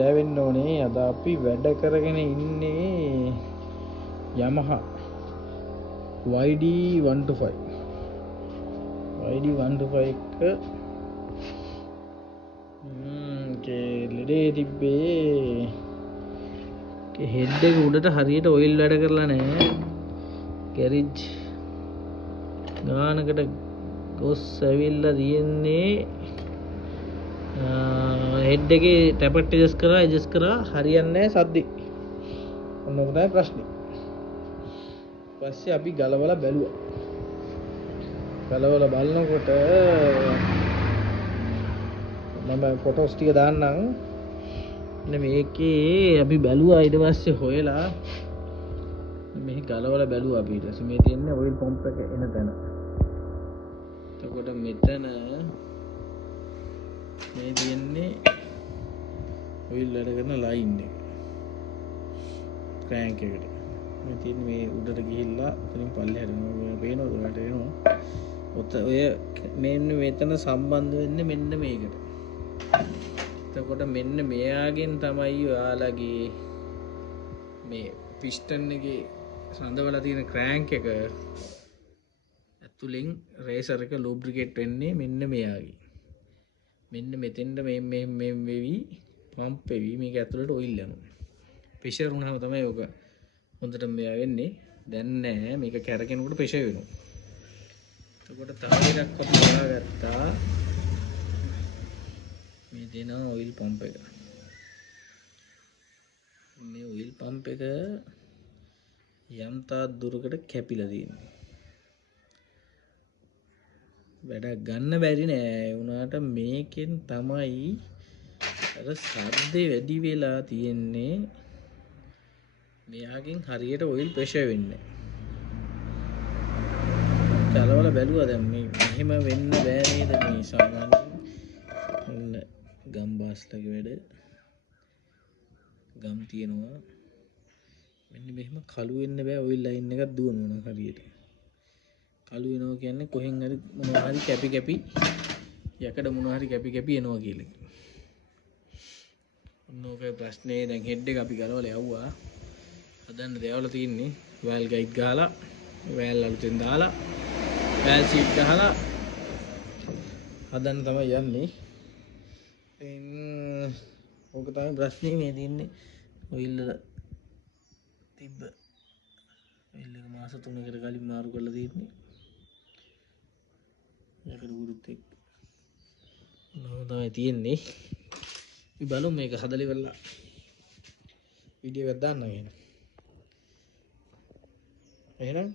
ජය වෙන්න ඕනේ. අද අපි වැඩ කරගෙන ඉන්නේ Yamaha YD125 එක ලෙඩේ තිබ්බේ හෙඩ් එක උඩට හරියට ඔයිල් වැඩ කරලා නැහැ. ගෑරේජ් ගානකට ගොස් ඇවිල්ලා තියෙන්නේ හෙඩ් එකේ ටැපට් ඇඩ්ජස්ට් කරා හරියන්නේ නැහැ සද්දි. ඔන්න ඔක තමයි ප්‍රශ්නේ. ඊපස්සේ අපි ගලවලා බැලුවා. ගලවලා බලනකොට මම ෆොටෝස් ටික දාන්නම්. මේකේ අපි බැලුවා ඊට පස්සේ හොයලා මෙහි ගලවලා බැලුවා අපි ඊට පස්සේ මේ තියෙන්නේ ඔයිල් පම්ප් එක එන තැන. එතකොට මෙතන මේ තියෙන්නේ ඔයිල් වැඩ කරන ලයින් එක. ක්‍රෑන්ක් එකට. මේ තියෙන්නේ මේ උඩට ගිහිල්ලා එතනින් පල්ලෙහාට යනවා. පේනවද ඔයාලට එනවා. ඔය මෙන්න මෙතන සම්බන්ධ වෙන්නේ මෙන්න මේකට. එතකොට මෙන්න මෙයාගෙන් තමයි ඔයාලගේ මේ පිස්ටන් එකේ සඳවලා තියෙන ක්‍රෑන්ක් එක ඇතුලෙන් රේසර් එක ලූබ්‍රිකේට් වෙන්නේ මෙන්න මෙයාගේ. මෙන්න මෙතෙන්ට මේ වෙවි පම්ප් වෙවි මේක ඇතුලට ඔයිල් යනවා. ප්‍රෙෂර් වුණාම තමයි ඔක හොඳට මෙයා වෙන්නේ. දැන් නෑ මේක කැරකෙනකොට ප්‍රෙෂර් වෙනවා. එතකොට තව එකක් අපි හොයාගත්තා. මේ දෙන ඔයිල් පම්ප් එක. මේ ඔයිල් පම්ප් එක යම් තාක් දුරකට කැපිලා තියෙනවා. වැඩක් ගන්න බැරි නෑ. ඒ වුණාට මේකෙන් තමයි අර සද්දේ වැඩි වෙලා තියෙන්නේ. මෙයාගෙන් හරියට ඔයිල් ප්‍රෙෂර් වෙන්නේ. කලවල බැලුවා දැන් මේ මෙහෙම වෙන්න බෑ නේද මේ සාමාන්‍යයෙන් ගම් බාස්ලගේ වැඩ ගම් තියෙනවා මෙන්න මෙහෙම කළු වෙන්න බෑ ඔයිල් ලයින් එකක් දුවනවා හරියට කළු වෙනවා කියන්නේ කොහෙන් හරි මොනවා හරි කැපි යකඩ මොනවා හරි කැපි එනවා කියලා ඔන්නෝකේ ප්‍රශ්නේ දැන් හෙඩ් එක අපි ගලවලා යවුවා හදන්න දේවල් තියෙන්නේ වෑල් ගයිඩ් ගහලා වෑල් අලුතෙන් දාලා වෑල් සීට් ගහලා හදන්න තමයි යන්නේ ඕක තමයි ප්‍රශ්නේ මේ තියෙන්නේ ඔයිල් වල තිබ්බ ඔයිල් එක මාස 3කට කලින් මාරු කරලා තියෙන්නේ යකඩ ගුරුත් එක්ක නෝ තමයි තියෙන්නේ අපි බලමු මේක හදලා ඉවරලා වීඩියෝ එකක් දාන්න එහෙනම්